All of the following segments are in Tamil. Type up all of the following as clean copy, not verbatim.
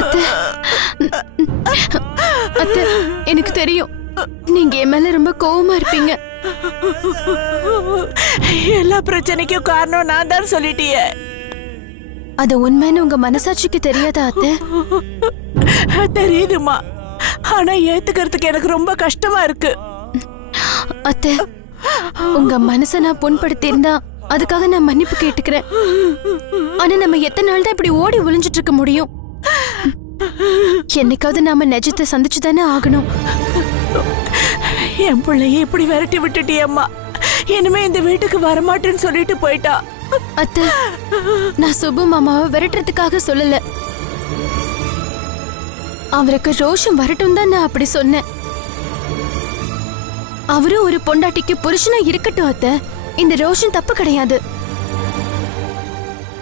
அத்தை, அத்தை, எனக்கு தெரியும் நீங்க என் மேல ரொம்ப கோவமா இருப்பீங்க. எல்லா பிரச்சனைக்கும் காரணம் நான் தான் சொல்லிட்டியே. அது உண்மைன்னு உங்க மனசாட்சிக்கு தெரியாதா அத்தை? தெரியுதுமா, ஆனா ஏத்துக்கிறதுக்கு எனக்கு ரொம்ப கஷ்டமா இருக்கு. அத்தை, உங்க மனச நான் புண்படுத்தி இருந்தா அதுக்காக நான் மன்னிப்பு கேட்டுக்கிறேன். ஆனா நம்ம எத்தனை நாள் தான் இப்படி ஓடி ஒளிஞ்சிட்டு இருக்க முடியும்? என்னைக்காவது நாம நிஜத்தை சந்திச்சுதானே ஆகணும். என் பிள்ளைய இப்படி விரட்டி விட்டுட்டியம்மா. இனிமே இந்த வீட்டுக்கு வரமாட்டேன்னு சொல்லிட்டு போயிட்டா. அத்தை, நான் சுப்பு மாமாவை விரட்டுறதுக்காக சொல்லல. அவருக்கு ரோஷம் வரட்டும் தான் நான் அப்படி சொன்னேன். அவரும் ஒரு பொண்டாட்டிக்கு புருஷனா இருக்கட்டும் அத்தை. இந்த ரோஷம் தப்பு கிடையாது.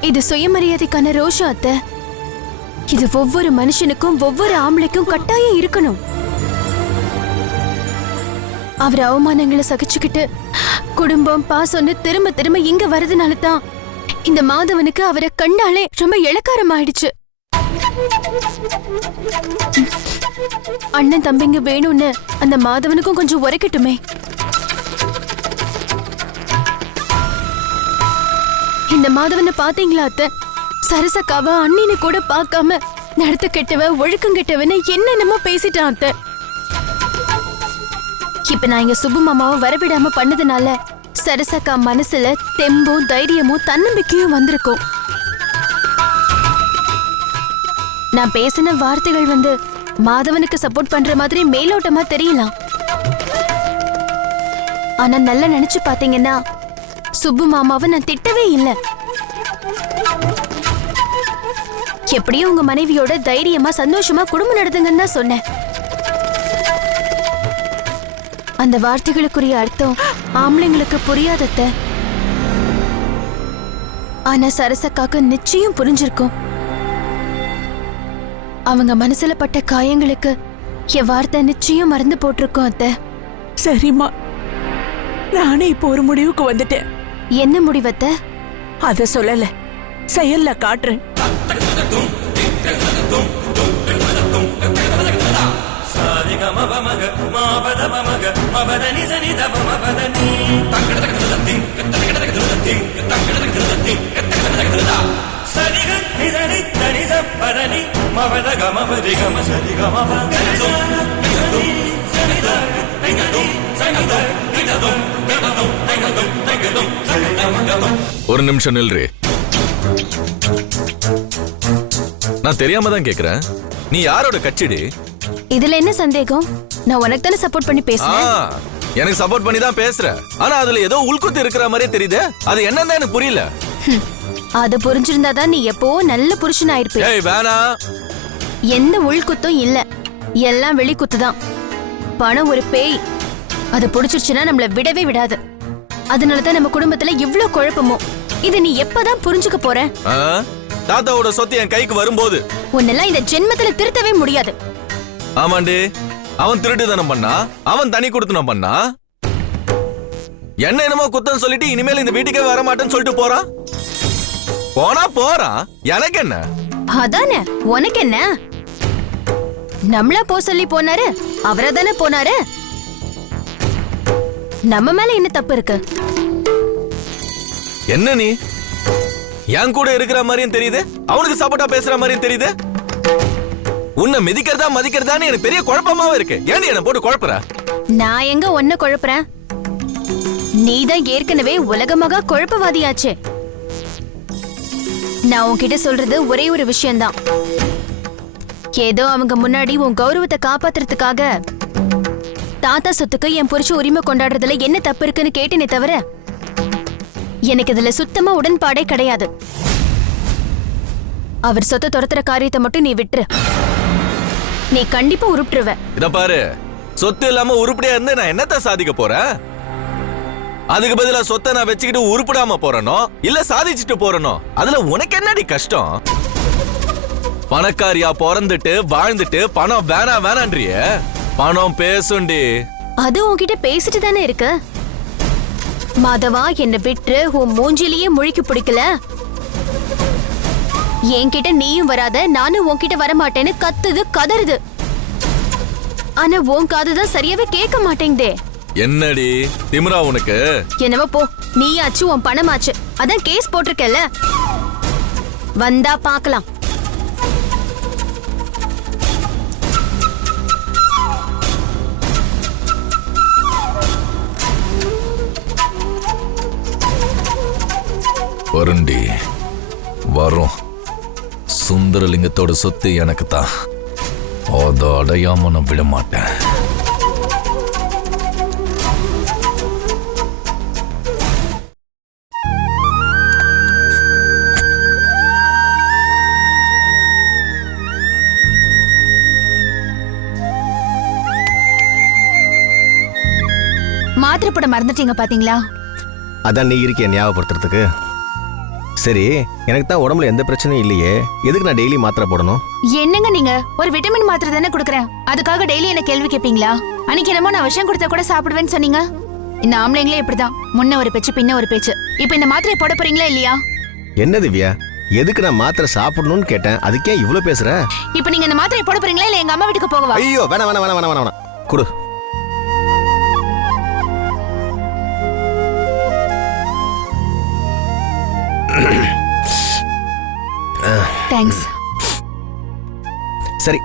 இது சுயமரியாதைக்கான ரோஷம் அத்தை. இது ஒவ்வொரு மனுஷனுக்கும் ஒவ்வொரு ஆம்பளைக்கும் கட்டாயம் இருக்கணும். அவர் அவமானங்களை சகிச்சுக்கிட்டு குடும்பம் பாசம்னு திரும்ப திரும்ப இங்க வரதுனால தான் இந்த மாதவனுக்கு அவரை கண்டாலே ரொம்ப இளக்காரம் ஆயிடுச்சு. அண்ணன் தம்பிங்க வேணும்னு அந்த மாதவனுக்கும் கொஞ்சம் உரைக்கட்டுமே. இந்த மாதவனை பாத்தீங்களா அத்தை? சரசக்காவ அண்ணின்னு கூட பார்க்காம நடத்த கெட்டவ ஒழுக்கம் கெட்டவன்னு என்னென்னமோ பேசிட்டான் அத்தை. இப்ப நான் இங்க சுப்பு மாமாவை வரவிடாம பண்ணதுனால சரசக்கா மனசுல தெம்பும் தைரியமும் தன்னம்பிக்கையும் வந்திருக்கும். நான் பேசின வார்த்தைகள் மாதவனுக்கு சப்போர்ட் பண்ற மாதிரி மேலோட்டமா தெரியலாம். ஆனா நல்லா நினைச்சு பாத்தீங்கன்னா சுப்பு மாமாவை நான் திட்டவே இல்லை. எப்படியும் உங்க மனைவியோட தைரியமா சந்தோஷமா குடும்பம் நடத்துங்கன்னு தான் சொன்னேன். அந்த வார்த்தைகளுக்குரிய அர்த்தம் ஆம்பளைங்களுக்கு புரியாதத்த. ஆனா சரசக்காக்கு நிச்சயம் புரிஞ்சிருக்கும். அவங்க மனசுல பட்ட காயங்களுக்கு என் வார்த்தை நிச்சயம் மறந்து போட்டிருக்கோம் அத்தை. சரிம்மா, நானே இப்போ ஒரு முடிவுக்கு வந்துட்டேன். என்ன முடிவத்த? அத சொல்லல, செயல்ல காட்டுறேன். ஒரு நிமிஷம் நில்றே. நான் தெரியாம தான் கேக்குறேன், நீ யாரோட கட்சிடி? இதுல என்ன சந்தேகம்? நான் உனக்கு தானே சப்போர்ட் பண்ணி பேசுறேன். எனக்கு சப்போர்ட் பண்ணி தான் பேசுற. ஆனா அதுல ஏதோ உள்குத்து இருக்கிற மாதிரியே தெரியுது. அது என்னன்னு எனக்கு புரியல. அது புரிஞ்சிருந்தாதான் நீ எப்போ நல்ல புருஷன் ஆயிருப்ப. ஏய் வேணா. எந்த உள்குத்தும் இல்ல, எல்லாம் வெளிக்குத்துதான். பணம் ஒரு பேய். அது புடிச்சிருச்சுன்னா நம்மள விடவே விடாது. அதனாலதான் நம்ம குடும்பத்துல இவ்ளோ குழப்பமோ. இத நீ எப்பதான் புரிஞ்சுக்க போற? தாத்தாவோட சொத்து என் கைக்கு வரும்போது உன்னெல்லாம் இந்த ஜென்மத்துல திருத்தவே முடியாது. ஆமாண்டி, அவன் திருட்டுத்தனம் பண்ணா, அவன் தனி கொடுத்தனம் பண்ணா. என்ன என்னமோ குத்தம் சொல்லிட்டு இனிமேல் இந்த வீட்டுக்கே வர மாட்டேன்னு சொல்லிட்டு போறான். போனா போறான், எனக்கு என்ன? அதானே, உனக்கு என்ன? நம்மளா போ சொல்லி போனாரு, அவரா தானே போனாரு. நம்ம மேல என்ன தப்பு இருக்கு? என்ன நீ என் கூட இருக்கிற மாதிரியும் தெரியுது, அவனுக்கு சப்போர்ட்டா பேசுற மாதிரியும் தெரியுது. உன்னை மிதிக்கிறதா மதிக்கிறதான்னு எனக்கு பெரிய குழப்பமாவே இருக்கு. ஏன்டி என்ன போட்டு குழப்பற? நான் எங்க ஒன்ன குழப்பறேன்? நீதான் ஏற்கனவே உலகமாக குழப்பவாதியாச்சே. நான் உன்கிட்ட சொல்றது ஒரே ஒரு விஷயம்தான். ஏதோ அவங்க முன்னாடி உன் கௌரவத்தை காப்பாத்துறதுக்காக தாத்தா சொத்துக்கு என் புருஷ உரிமை கொண்டாடுறதுல என்ன தப்பு இருக்குன்னு கேட்டேனே தவிர எனக்கு இதுல சுத்தமா உடன்பாடே கிடையாது. அவர் சொத்தை துரத்துற காரியத்தை மட்டும் நீ விட்டுரு. நீ கண்டிப்பா உருப்பிட்டுருவ. இத பாரு, சொத்து இல்லாம உருப்படியா இருந்து நான் என்னத்த சாதிக்க போறேன்? அதுக்கு பதிலா சொத்தை நான் வச்சுக்கிட்டு உருப்படாம போறனோ இல்ல சாதிச்சுட்டு போறனோ, அதுல உனக்கு என்னடி கஷ்டம்? பணக்காரியா பிறந்துட்டு வாழ்ந்துட்டு பணம் வேணா வேணான்றிய. பணம் பேசுண்டி. அது உன்கிட்ட பேசிட்டு தானே இருக்கு. மாதவா, என்ன விட்டு உன் மூஞ்சிலேயே முழிக்கு பிடிக்கல. என்கிட்ட நீயும் வராத, நானும் உன்கிட்ட வரமாட்டேன்னு கத்துது கதறுது. ஆனா உன் காதுதான் சரியாவே கேட்க மாட்டேங்குதே. என்னடி திமிரா உனக்கு? என்னவோ போ, நீயாச்சு உன் பணமாச்சு, அதான் கேஸ் போட்டிருக்கல. வந்தா பாக்கலாம். வருண்டி வரும். சுந்தரலிங்கத்தோட சொத்து எனக்கு தான். அதை அடையாம நான் விட மாட்டேன். மாத்திரை போட மறந்துட்டீங்க பாத்தீங்களா? அதான் நீ இருக்கிய ஞாபகப்படுத்துறதுக்கு. சரி, எனக்கு தான் உடம்புல எந்த பிரச்சனையும் இல்லையே, எதுக்கு நான் டெய்லி மாத்திரை போடணும்? என்னங்க நீங்க ஒரு விட்டமின் மாத்திரை தானே கொடுக்குறேன், அதுக்காக டெய்லி என்ன கேள்வி கேட்பீங்களா? அன்னைக்கு என்னமோ நான் விஷம் கொடுத்தா கூட சாப்பிடுவேன்னு சொன்னீங்க. இந்த ஆம்பளைங்களே இப்படிதான், முன்ன ஒரு பேச்சு பின்ன ஒரு பேச்சு. இப்ப இந்த மாத்திரையை போட போறீங்களா இல்லையா? என்ன திவ்யா, எதுக்கு நான் மாத்திரை சாப்பிடணும்னு கேட்டேன், அதுக்கே இவ்ளோ பேசுற? இப்ப நீங்க இந்த மாத்திரையை போட போறீங்களா இல்ல எங்க அம்மா வீட்டுக்கு போகவா? ஐயோ, வேணாம் வேணாம் வேணாம் வேணாம் வேணாம், குடு. தேங்க்ஸ். சரி,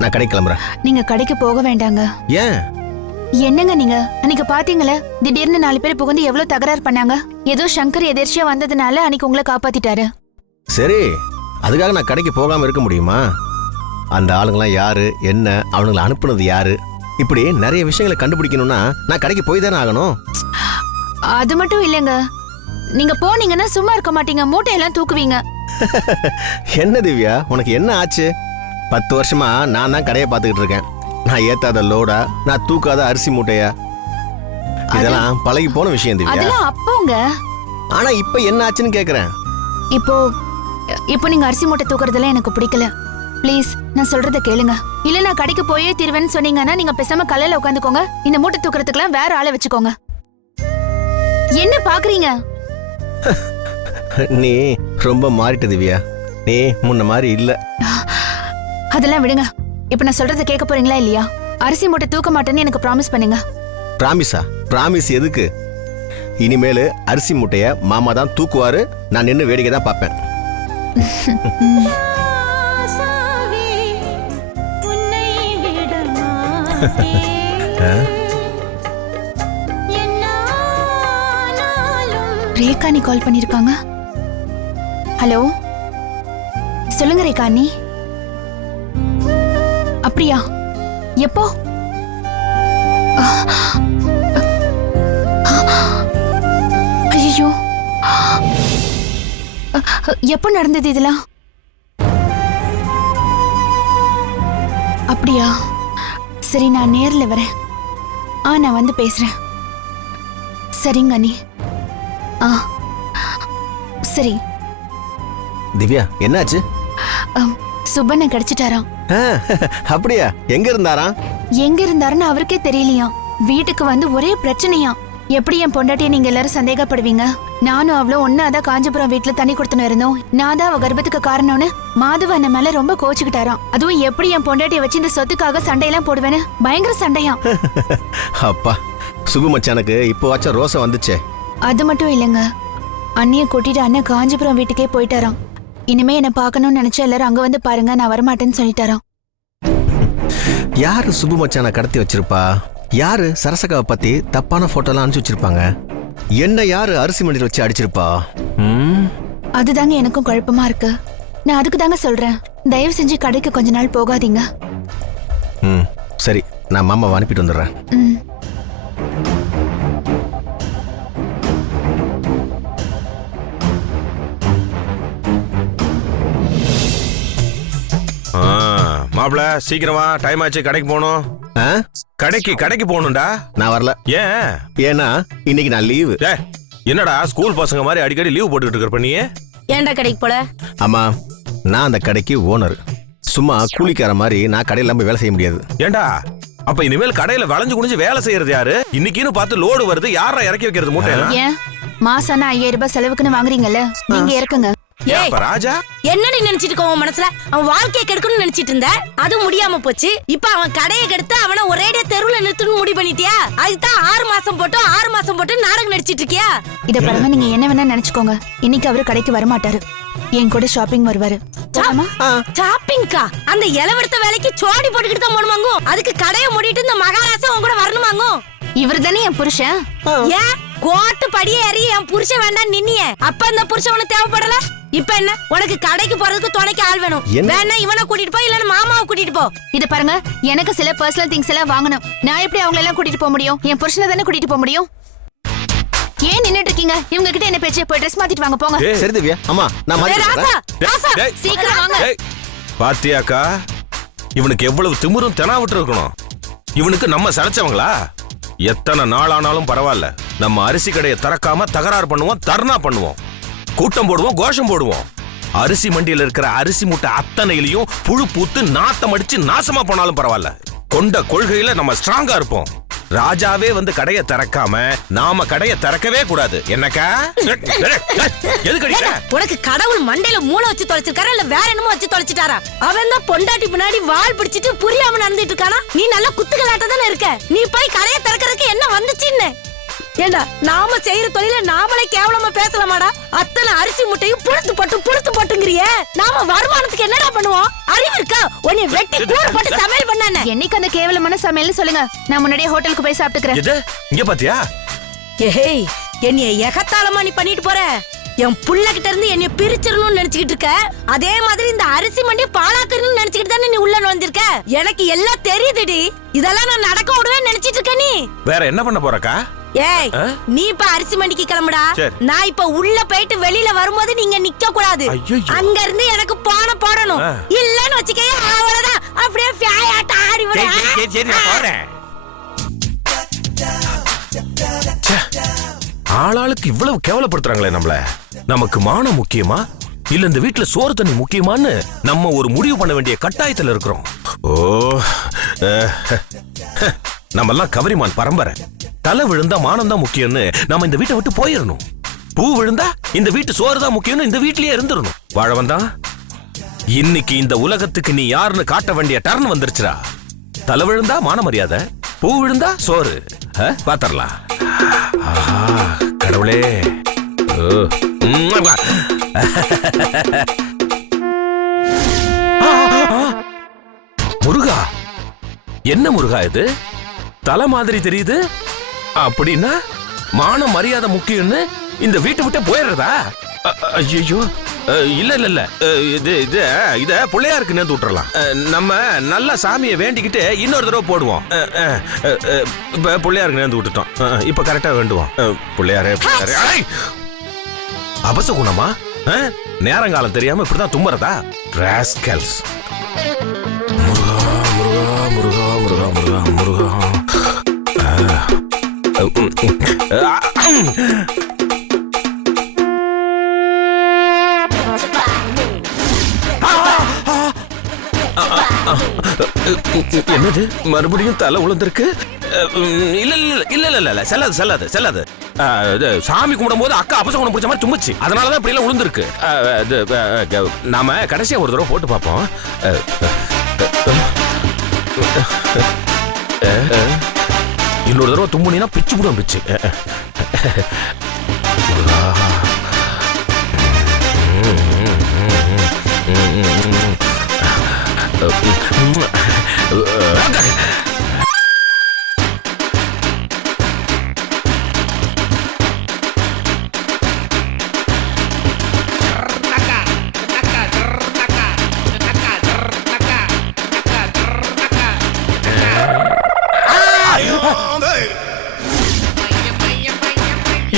நான் கடைக்கு கிளம்புறேன். நீங்க கடைக்கு போக வேண்டாங்க. ஏன்? என்னங்க நீங்க அன்னைக்கு பாத்தீங்களே, திடீர்னு 4 பேர் புகுந்து எவ்வளவு தகராறு பண்ணாங்க. ஏதோ சங்கர் எதிர்ச்சியா வந்ததுனால அன்னைக்கு உங்களை காப்பாத்திட்டாரு. சரி, அதுக்காக நான் கடைக்கு போகாம இருக்க முடியுமா? அந்த ஆளுங்களாம் யாரு, என்ன, அவனுங்களை அனுப்புனது யாரு, இப்படி நிறைய விஷயங்களை கண்டுபிடிக்கணும்னா நான் கடைக்கு போய் தானே ஆகணும். அது மட்டும் இல்லைங்க, நீங்க போனீங்கன்னா சும்மா இருக்க மாட்டீங்க, மூட்டையெல்லாம் தூக்குவீங்க. என்ன திவ்யா, உனக்கு என்ன ஆச்சு? 10 வருஷமா நான் தான் கடையை பார்த்துக்கிட்டு இருக்கேன். நான் ஏத்தாத லோடா, நான் தூக்காத அரிசி மூட்டையா, இதெல்லாம் பழகி போன விஷயம் திவ்யா. அதெல்லாம் அப்போங்க. ஆனா இப்ப என்ன ஆச்சுன்னு கேக்குறேன். இப்போ நீங்க அரிசி மூட்டை தூக்குறதெல்லாம் எனக்கு பிடிக்கல. ப்ளீஸ், நான் சொல்றத கேளுங்க. இல்ல நான் கடைக்கு போயே தீர்வேன்னு சொன்னீங்கன்னா நீங்க பேசாம கல்லையில உட்காந்துக்கோங்க. இந்த மூட்டை தூக்குறதுக்கெல்லாம் வேற ஆளை வச்சுக்கோங்க. என்ன பாக்குறீங்க? நீ ரொம்ப மாறிட்ட திவ்யா, நீ முன்ன மாதிரி இல்ல. அதெல்லாம் விடுங்க. இப்ப நான் சொல்றத கேட்க போறீங்களா இல்லையா? அரிசி மூட்டை தூக்க மாட்டேன்னு எனக்கு ப்ராமிஸ் பண்ணுங்க. பிராமிஸா? பிராமிஸ் எதுக்கு? இனிமேலு அரிசி மூட்டைய மாமா தான் தூக்குவாரு, நான் நின்னு வேடிக்கை தான் பார்ப்பேன். ரேகா நீ கால் பண்ணிருக்காங்க. ஹலோ, சொல்லுங்க ரேகா நீ. அப்படியா? எப்போ? ஐயோ, எப்போ நடந்தது இதெல்லாம்? அப்படியா? சரி, நான் நேர்ல வரேன். நான் வந்து பேசுறேன். சரிங்க அண்ணி. சரி. திவ்யா, என்னாச்சு? சுப்பண்ண கிடைச்சிட்டாராம். அப்படியா? எங்க இருந்தாராம்? எங்க இருந்தாருன்னு அவருக்கே தெரியலையாம். வீட்டுக்கு வந்து ஒரே பிரச்சனையாம். எப்படி என் பொண்டாட்டியை நீங்க எல்லாரும் சந்தேகப்படுவீங்க? நானும் அவ்வளோ ஒன்னாதான் காஞ்சிபுரம் வீட்டுல தண்ணி கொடுத்துன்னு இருந்தோம். நான் தான் அவ கர்ப்பத்துக்கு காரணம்னு மாதவ என்ன மேல ரொம்ப கோச்சுக்கிட்டாராம். அதுவும் எப்படி என் பொண்டாட்டியை வச்சு இந்த சொத்துக்காக சண்டையெல்லாம் போடுவேன்னு பயங்கர சண்டையாம். அப்பா, சுபு மச்சானுக்கு இப்போ வாச்ச ரோசம் வந்துச்சே. அது மட்டும் இல்லைங்க, அண்ணிய கூட்டிட்டு அண்ணன் காஞ்சிபுரம் வீட்டுக்கே போயிட்டாராம். இனிமே என்ன பார்க்கணும்னு நினைச்சா எல்லாரும் அங்க வந்து பாருங்க, நான் வரமாட்டேன்னு சொல்லிட்டாராம். யாரு சுபு மச்சான கடத்தி வச்சிருப்பா? யாரு சரசகாவை பத்தி தப்பான போட்டோலாம் அனுப்பிச்சு வச்சிருப்பாங்க? என்ன யாரு அரிசி மண்டியில் வச்சு அடிச்சிருப்பா? அதுதாங்க எனக்கும் குழப்பமா இருக்கு. நான் அதுக்கு தாங்க சொல்றேன், தயவு செஞ்சு கடைக்கு கொஞ்ச நாள் போகாதீங்க. சரி, நான் மாமாவை அனுப்பிட்டு வந்துடுறேன். மாப்பிள, சீக்கிரமா, டைம் ஆச்சு, கடைக்கு போகணும். கடைக்கு போகணும்டா. நான் வரல. ஏன்? ஏன்னா இன்னைக்கு நான் லீவு. என்னடா ஸ்கூல் பசங்க மாதிரி அடிக்கடி லீவ் போட்டுக்கிட்டு இருக்க நீ? ஏன்டா கடைக்கு போல? ஆமா, நான் அந்த கடைக்கு ஓனர். சும்மா கூலிக்கார மாதிரி நான் கடையில போய் வேலை செய்ய முடியாது. ஏண்டா அப்ப இனிமேல் கடையில வளைஞ்சு குனிஞ்சு வேலை செய்யறது யாரு? இன்னைக்குன்னு பார்த்து லோடு வருது, யாரா இறக்கி வைக்கிறது மூட்டையெல்லாம்? ஏன் மாசானா 5000 ரூபாய் செலவுக்குன்னு வாங்குறீங்கல்ல, நீங்க இறக்குங்க. ஏன் அப்ப ராஜா என்னடி நினைச்சிட்டு இருக்கோம் உன் மனசுல? அவன் வாழ்க்கையை கெடுக்கணும்னு நினைச்சிட்டு இருந்த, அது முடியாம போச்சு. இப்ப அவன் கடையை கெடுத்து அவனை ஒரேடியா தெருவுல நிறுத்தணும்னு முடிவு பண்ணிட்டியா? அதுதான் 6 மாசம் போட்டு நாடகம் நடிச்சிட்டு இருக்கியா? இத பாருங்க, நீங்க என்ன வேணா நினைச்சுக்கோங்க, இன்னைக்கு அவரு கடைக்கு வரமாட்டாரு, என் கூட ஷாப்பிங் வருவாரு. போலாமா? ஷாப்பிங்கா? அந்த இளவெடுத்த வேலைக்கு சோடி போட்டுக்கிட்டு தான் போடுவாங்க. அதுக்கு கடையை மூடிட்டு இந்த மகாராசா உன் கூட வரணுமாங்க? இவர் தானே என் புருஷன். ஏன் கோட்டு படியே ஏறி என் புருஷன் வேண்டாம் நின்னியே? அப்ப அந்த புருஷன் உனக்கு தேவைப்படல? இப்ப என்ன, உனக்கு கடைக்கு போறதுக்கு துணைக்கு ஆள் வேணும். வேணா இவனை கூட்டிட்டு போ, இல்லன்னா மாமாவை கூட்டிட்டு போ. இத பாருங்க, எனக்கு சில பர்சனல் திங்ஸ் எல்லாம் வாங்கணும். நான் எப்படி அவங்கள எல்லாம் கூட்டிட்டு போக முடியும்? என் புருஷனை தானே கூட்டிட்டு போக முடியும். ஏன் நின்னுட்டு இருக்கீங்க? இவங்க கிட்ட என்ன பேச்சு? போய் ட்ரெஸ் மாத்திட்டு வாங்க போங்க. சரி திவ்யா, அம்மா நான் ஏய், ராசா, மாத்திக்கிறேன். ராசா, டேய். சீக்கிரம் வாங்க. ஏய், பாத்தியாக்கா, இவனுக்கு எவ்வளவு திமிரும் தெனாவிட்டு இருக்கணும். இவனுக்கு நம்ம சளைச்சவங்களா? எத்தனை நாள் ஆனாலும் பரவாயில்ல, நம்ம அரிசி கடையை திறக்காம தகராறு பண்ணுவோம், தர்ணா பண்ணுவோம், கூட்டம் போடுவோம், கோஷம் போடுவோம். அரிசி மண்டியில இருக்கிற அரிசி மூட்டை அத்தனையிலையும் புழு பூத்து நாத்தம் அடிச்சு நாசமா போனாலும் பரவாயில்ல, கொண்ட கொள்கையில நம்ம ஸ்ட்ராங்கா இருப்போம். ராஜாவே வந்து கடையை திறக்காம நாம கடையை திறக்கவே கூடாது. என்னக்கா? எதுக்கு அடிக்கிற? உனக்கு கடவுள் மண்டையில மூளை வச்சு தொலைச்சிருக்காரா இல்ல வேற என்னமோ வச்சு தொலைச்சிட்டாரா? அவன் தான் பொண்டாட்டி பின்னாடி வால் பிடிச்சிட்டு புரியாம நடந்துட்டு இருக்கானா? நீ நல்லா குத்துக்கலாட்ட தானே இருக்க. நீ போய் கடையை திறக்கிறதுக்கு என்ன வந்துச்சுன்னு? ஏண்டா, நாம செய்யற தொழில நாமளே கேவலமா பேசலாமாடா? அத்தனை அரிசி முட்டையும் புழுத்து போட்டுங்கிறியே, நாம வருமானத்துக்கு என்னடா பண்ணுவோம்? அறிவு இருக்கா? உன்னை வெட்டி கூறு போட்டு சமையல் பண்ணானே. என்னைக்கு அந்த கேவலமான சமையல்னு சொல்லுங்க, நான் முன்னாடியே ஹோட்டலுக்கு போய் சாப்பிட்டுக்கிறேன். எது? இங்க பாத்தியா? ஏய், என்னைய எகத்தாளமா நீ பண்ணிட்டு போற. என் புள்ள கிட்ட இருந்து என்னைய பிரிச்சிடணும்னு நினைச்சுக்கிட்டு இருக்க. அதே மாதிரி இந்த அரிசி மண்டி பாலாக்கணும்னு நினைச்சுக்கிட்டு தானே நீ உள்ள நுழைஞ்சிருக்க. எனக்கு எல்லாம் தெரியுதுடி. இதெல்லாம் நான் நடக்க விடுவேன்னு நினைச்சிட்டு இருக்க நீ. வேற என்ன பண்ண போறக்கா? ஏய், நீ இப்ப அரிசி மண்டிக்கு கிளம்புடா. சரி. நான் இப்ப உள்ள போயிட்டு வெளியில வரும்போது நீங்க நிக்க கூடாது. ஐயையோ. அங்க இருந்து எனக்கு பானை போடணும். இல்லன்னு வச்சுக்கயே, அவ்வளவுதான். அப்படியே ஃபியாயாட்ட ஆடி விடு. சரி, நான் போறேன். ஆளாளுக்கு இவ்வளவு கேவலப்படுத்துறாங்களே நம்மள. நமக்கு மானம் முக்கியமா இல்ல இந்த வீட்டுல சோறு தண்ணி முக்கியமான்னு நம்ம ஒரு முடிவு பண்ண வேண்டிய கட்டாயத்துல இருக்கிறோம். ஓ, நம்ம எல்லாம் கவரிமான் பரம்பரை. தலை விழுந்தா மானம் தான் முக்கியம்னு நம்ம இந்த வீட்டை விட்டு போயிடணும். பூ விழுந்தா இந்த வீட்டு சோறு தான் முக்கியம்னு இந்த வீட்லயே இருந்துடணும். வாழவன் தான் இன்னைக்கு இந்த உலகத்துக்கு நீ யாருன்னு காட்ட வேண்டிய டர்ன் வந்துருச்சுடா. தலை விழுந்தா மான மரியாதை, பூ விழுந்தா சோறு. பாத்தரலாம். கடவுளே. முருகா, என்ன முருகா இது? தலை மாதிரி தெரியுது. அப்படின்னா மான மரியாதை முக்கியம்னு இந்த வீட்டை விட்டு போயிடுறதா? ஐயோ, இல்ல இல்ல இல்ல, இத பிள்ளையாருக்கு நேர்ந்து விட்டுறலாம். நம்ம நல்ல சாமியை வேண்டிக்கிட்டு இன்னொரு தடவை போடுவோம். இப்ப பிள்ளையாருக்கு நேர்ந்து விட்டுட்டோம். இப்ப கரெக்டா வேண்டுவோம். பிள்ளையாரே பிள்ளையாரே. அபசகுணமா? நேரங்காலம் தெரியாம இப்படிதான் தும்புறதா? ராஸ்கல்ஸ். முருகா முருகா முருகா முருகா முருகா முருகா. என்னது, மறுபடியும் தலை உளுந்திருக்கு? இல்ல இல்ல இல்ல இல்ல இல்ல, செல்லாது செல்லாது செல்லாது. சாமி கும்பிடும் போது அக்கா அபசகுணம் பிடிச்ச மாதிரி தும்பிச்சு, அதனாலதான் இப்படி எல்லாம் உளுந்திருக்கு. நாம கடைசியா ஒரு தடவை போட்டு பார்ப்போம். இன்னொரு தடவை தும்புனா பிச்சு போடும் பிச்சு.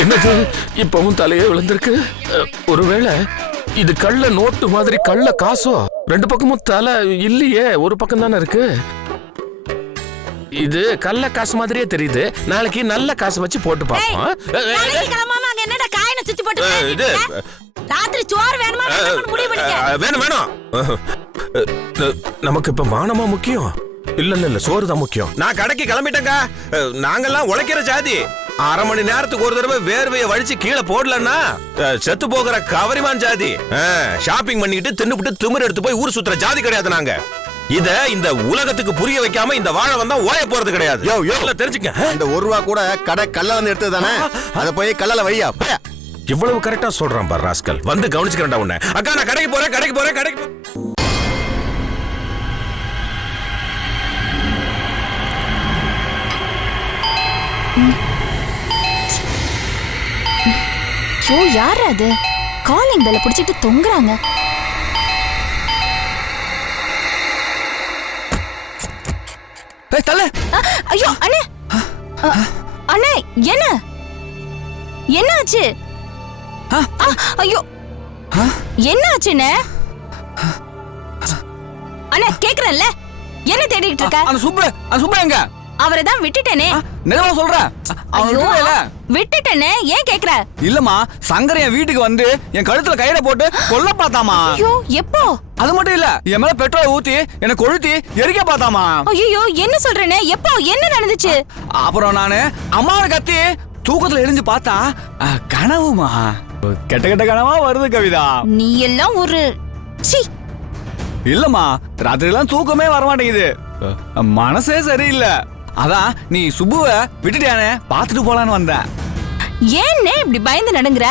என்னது, இப்பவும் தலையே விழுந்திருக்கு? ஒருவேளை இது கள்ள நோட்டு மாதிரி கள்ள காசோ? ரெண்டு பக்கமும் தலை இல்லையே, ஒரு பக்கம் தானே இருக்கு. இது கள்ள காசு மாதிரியே தெரியுது. நாளைக்கு நல்ல காசு வச்சு போட்டு பார்ப்போம். என்னடா காயினை சுத்தி போட்டு ராத்திரி சோறு வேணுமா முடிவு பண்ணிக்க. வேணும் வேணும். நமக்கு இப்ப மானமா முக்கியம் இல்ல சோறு தான் முக்கியம். நான் கடைக்கு கிளம்பிட்டேங்க. நாங்கெல்லாம் உழைக்கிற ஜாதி. 1/2 மணி நேரத்துக்கு ஒரு தடவை வேர்வையை வழிச்சு கீழே போடலன்னா செத்து போகிற கவரிமான் ஜாதி. ஷாப்பிங் பண்ணிட்டு தின்னுபிட்டு திமிர் எடுத்து போய் ஊர் சுத்துற ஜாதி கிடையாது நாங்க. இத இந்த உலகத்துக்கு புரிய வைக்காம இந்த வாழை வந்தா ஓய போறது கிடையாது. தெரிஞ்சுக்க. இந்த 1 ரூபா கூட கடை கல்ல வந்து எடுத்தது தானே, அதை போய் கல்லால வையா. இவ்வளவு கரெக்டா சொல்றான் பார் ராஸ்கல். வந்து கவனிச்சுக்கிறேன்டா உன்னை. அக்கா நான் கடைக்கு போறேன். ஐயோ, யார் அது? காலிங் பெல்ல புடிச்சிட்டு தொங்குறாங்க. ஐயோ அண்ணே, அண்ணே என்ன ஆச்சு? ஐயோ என்ன ஆச்சுண்ணே? அண்ணே கேக்குறேன்ல, என்ன தேடிட்டு இருக்க? அந்த சுப்பு எங்க? அவரை தான் விட்டுட்டேனே. நிஜமா சொல்றேன், விட்டுட்டேனே. ஏன் கேக்குற? இல்லம்மா, சங்கர் என் வீட்டுக்கு வந்து என் கழுத்துல கயிறை போட்டு கொல்ல பார்த்தாமா. ஐயோ எப்போ? அது மட்டும் இல்ல, என் மேல பெட்ரோல் ஊத்தி என்ன கொளுத்தி எரிக்க பார்த்தாமா. ஐயோ என்ன சொல்றேனே? எப்போ? என்ன நடந்துச்சு? அப்புறம் நானு அம்மாவை கத்தி தூக்கத்துல எரிஞ்சு பார்த்தா கனவுமா. கெட்ட கெட்ட கனவா வருது கவிதா. நீ எல்லாம் ஒரு சீ. இல்லம்மா, ராத்திரி எல்லாம் தூக்கமே வர மாட்டேங்குது, மனசே சரியில்லை. அதான் நீ சுப்புவை விட்டுட்டியானே, பாத்துட்டு போலான்னு வந்தேன். ஏன்னே இப்படி பயந்து நடுங்குற?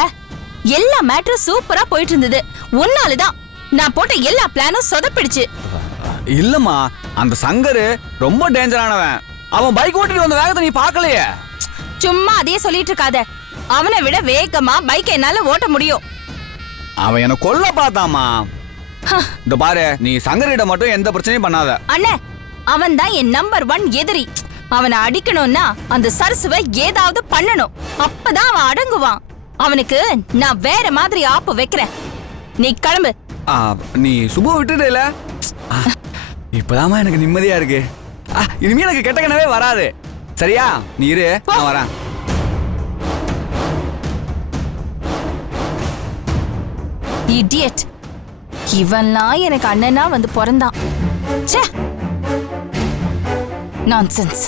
எல்லா மேட்டரும் சூப்பரா போயிட்டு இருந்தது. உன்னாலதான் நான் போட்ட எல்லா பிளானும் சொதப்பிடுச்சு. இல்லம்மா, அந்த சங்கரு ரொம்ப டேஞ்சரானவன். அவன் பைக் ஓட்டிட்டு வந்த வேகத்தை நீ பாக்கலையே. சும்மா அதையே சொல்லிட்டு இருக்காத. அவனை விட வேகமா பைக் என்னால ஓட்ட முடியும். அவன் என்ன கொல்ல பார்த்தாமா. இந்த பாரு, நீ சங்கரிட மட்டும் எந்த பிரச்சனையும் பண்ணாத. அண்ணே, அவன் தான் என் நம்பர் 1 எதிரி. அவனை அடிக்கணும்னா அந்த சரசுவை ஏதாவது பண்ணணும். அப்பதான் அவன் அடங்குவான். அவனுக்கு நான் வேற மாதிரி ஆப்பு வைக்கிறேன். நீ கிளம்பு. நீ சுப விட்டுடல. இப்பதாமா எனக்கு நிம்மதியா இருக்கு. இனிமே எனக்கு கெட்ட கனவே வராது. சரியா? நீ இரு, நான் வரேன். இடியட். இவன்லாம் எனக்கு அண்ணனா வந்து பிறந்தான். ச்சே, நான்சென்ஸ்.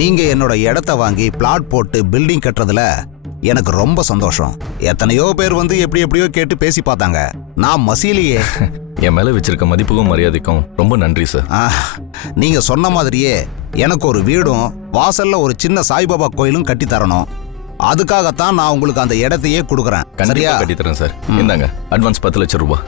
நீங்க என்னோட இடத்த வாங்கி பிளாட் போட்டு பில்டிங் கட்டுறதுல எனக்கு ரொம்ப சந்தோஷம். எத்தனையோ பேர் வந்து எப்படியோ கேட்டு பேசி பார்த்தாங்க. நான் மசீலியே. என் மேல வச்சிருக்க மதிப்புக்கும் மரியாதைக்கும் ரொம்ப நன்றி சார். நீங்க சொன்ன மாதிரியே எனக்கு ஒரு வீடும் வாசல்ல ஒரு சின்ன சாய்பாபா கோயிலும் கட்டி தரணும். அதுக்காகத்தான் நான் உங்களுக்கு அந்த இடத்தையே கொடுக்குறேன். சரியா? கட்டி தரேன் சார். இந்தாங்க அட்வான்ஸ் 10 லட்சம் ரூபாய்.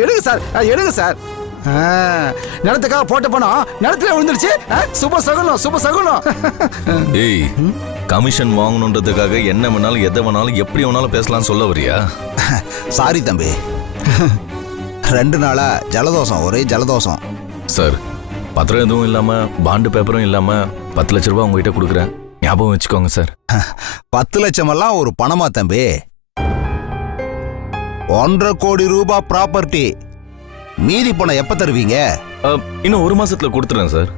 எடுங்க சார், எடுங்க சார். நிலத்துக்காக போட்ட பணம் நிலத்துல விழுந்துருச்சு. சுப சகுனம். ஏய், கமிஷன் வாங்கணுன்றதுக்காக என்ன வேணாலும் எதை வேணாலும் எப்படி வேணாலும் பேசலாம் சொல்ல வரியா? சாரி தம்பி, 2 நாளா ஜலதோஷம், ஒரே ஜலதோஷம். சார், பத்திரம் எதுவும் இல்லாம பாண்டு பேப்பரும் இல்லாம 10 லட்சம் ரூபாய் உங்ககிட்ட கொடுக்குறேன். ஞாபகம் வச்சுக்கோங்க சார். 10 லட்சம் எல்லாம் ஒரு பணமா தம்பி? 1.5 கோடி ரூபாய் ப்ராப்பர்ட்டி. மீதி பணம் எப்ப தருவீங்க? இன்னும் 1 மாசத்துல கொடுத்துறேன் சார்.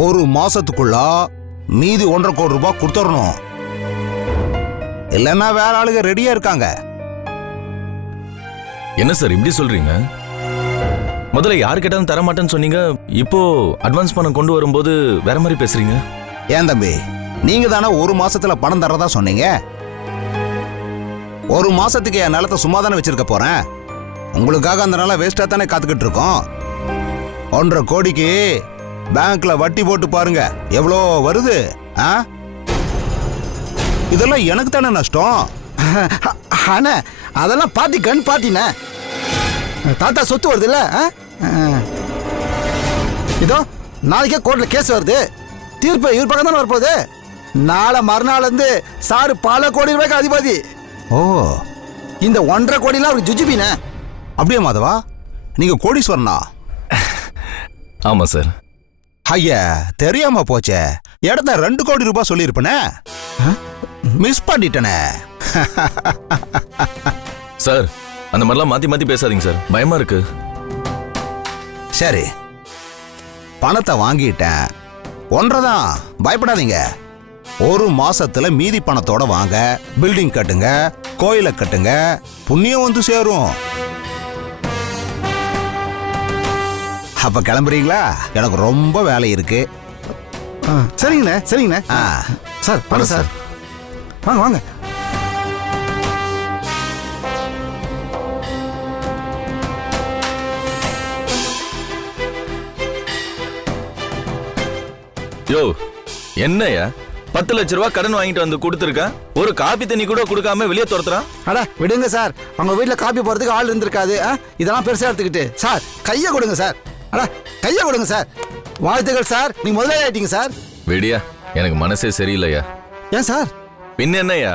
1 மாசத்துக்குள்ள மீதி 1.5 கோடி ரூபாய் கொடுத்துடணும். இல்லைன்னா வேற ஆளுங்க ரெடியா இருக்காங்க. என்ன சார் இப்படி சொல்றீங்க? முதல்ல யாரு கேட்டாலும் தர மாட்டேன்னு சொன்னீங்க. இப்போ அட்வான்ஸ் பணம் கொண்டு வரும்போது வேற மாதிரி பேசுறீங்க. ஏன் தம்பி, நீங்க தானே 1 மாசத்துல பணம் தரதா சொன்னீங்க. 1 மாசத்துக்கு என் நிலத்தை சும்மா தானே வச்சிருக்க போறேன். உங்களுக்காக அந்த நிலம் வேஸ்டா தானே காத்துக்கிட்டு இருக்கோம். 1.5 கோடிக்கு பேங்க்ல வட்டி போட்டு பாருங்க எவ்வளோ வருது. இதெல்லாம் எனக்கு தானே நஷ்டம். அண்ணா, அதெல்லாம் பாத்தி கண் பாத்தின. தாத்தா சொத்து வருது இல்ல. இதோ நாளைக்கே கோர்ட்ல கேஸ் வருது. தீர்ப்பு இவர் பக்கம் தானே வரப்போகுது. நாளை மறுநாள் வந்து சாரு பல கோடி ரூபாய்க்கு அதிபதி. ஓ, இந்த 1.5 கோடிலாம் அவருக்கு ஜுஜுபின. அப்படியே மாதவா, நீங்க கோடீஸ்வரனா? ஆமா சார். ஐயா, தெரியாம போச்சே. இடத்த 2 கோடி ரூபாய் சொல்லியிருப்பனே, மிஸ் பண்ணிட்டனே. சார் அந்த மாதிரிலாம் மாத்தி மாத்தி பேசாதீங்க சார், பயமா இருக்கு. சரி, பணத்தை வாங்கிட்டேன், ஒன்றதான், பயப்படாதீங்க. 1 மாசத்துல மீதி பணத்தோட வாங்க, பில்டிங் கட்டுங்க, கோயிலை கட்டுங்க, புண்ணியம் வந்து சேரும். அப்ப கிளம்புறீங்களா? எனக்கு ரொம்ப வேலை இருக்கு. சரிங்கண்ணே சரிங்கண்ணே. சார் பணம் சார், வாங்க வாங்க. யோ என்னையா 10 லட்ச ரூபாய் கடன் வாங்கிட்டு வந்து கொடுத்துருக்கேன், ஒரு காபி தண்ணி கூட கொடுக்காம வெளியே துரத்துறான். அட விடுங்க சார், அவங்க வீட்டில் காப்பி போகிறதுக்கு ஆள் இருந்திருக்காது. இதெல்லாம் பெருசாக எடுத்துக்கிட்டு சார் கையை கொடுங்க சார். அட கையை கொடுங்க சார். வாழ்த்துக்கள் சார், நீங்க முதலாளி ஆயிட்டீங்க சார். விடியா, எனக்கு மனசே சரியில்லையா. ஏன் சார்? பின்ன என்னையா,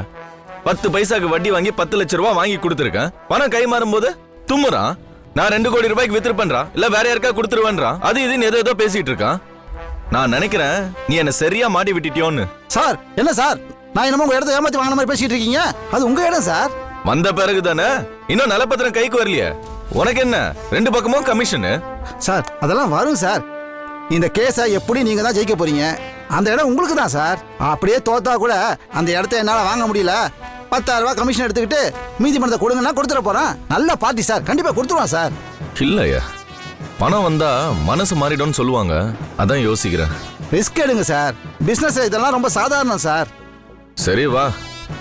10 பைசாக்கு வட்டி வாங்கி 10 லட்ச ரூபாய் வாங்கி கொடுத்துருக்கேன், பணம் கை மாறும் போது தும்முறான். நான் 2 கோடி ரூபாய்க்கு வித்து பண்றான், இல்ல வேற யாருக்கா கொடுத்துருவேன்றான். அது இதுன்னு ஏதோ பேசிட்டு இருக்கான். நான் நினைக்கிறேன் நீ என்ன சரியா மாட்டி விட்டுட்டியோன்னு. சார் என்ன சார், நான் என்னமோ உங்க இடத்த ஏமாத்தி வாங்கின மாதிரி பேசிட்டு இருக்கீங்க. அது உங்க இடம் சார். வந்த பிறகு தானே, இன்னும் நலப்பத்திரம் கைக்கு வரலையே. உனக்கு என்ன 2 பக்கமும் கமிஷனு? சார் அதெல்லாம் வரும் சார். இந்த கேஸை எப்படி நீங்க தான் ஜெயிக்க போறீங்க. அந்த இடம் உங்களுக்கு தான் சார். அப்படியே தோத்தா கூட அந்த இடத்த என்னால வாங்க முடியல, 10,000 ரூபாய் கமிஷன் எடுத்துக்கிட்டு மீதி பணத்தை கொடுங்கன்னா கொடுத்துட போறேன். நல்ல பார்ட்டி சார், கண்டிப்பா கொடுத்துருவான் சார். இல்லையா, பணம் வந்தா மனசு மாறிடும்னு சொல்லுவாங்க, அதான் யோசிக்கிறேன். ரிஸ்க் எடுங்க சார், பிசினஸ் இதெல்லாம் ரொம்ப சாதாரணம் சார். சரி வா,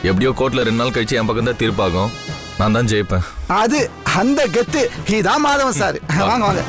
எப்படியோ கோர்ட்ல 2 நாள் கழிச்சு என் பக்கம் தான் தீர்ப்பாகும், நான் தான் ஜெயிப்பேன். அது அந்த கெத்து இதான் மாதவன் சார். வாங்க வாங்க.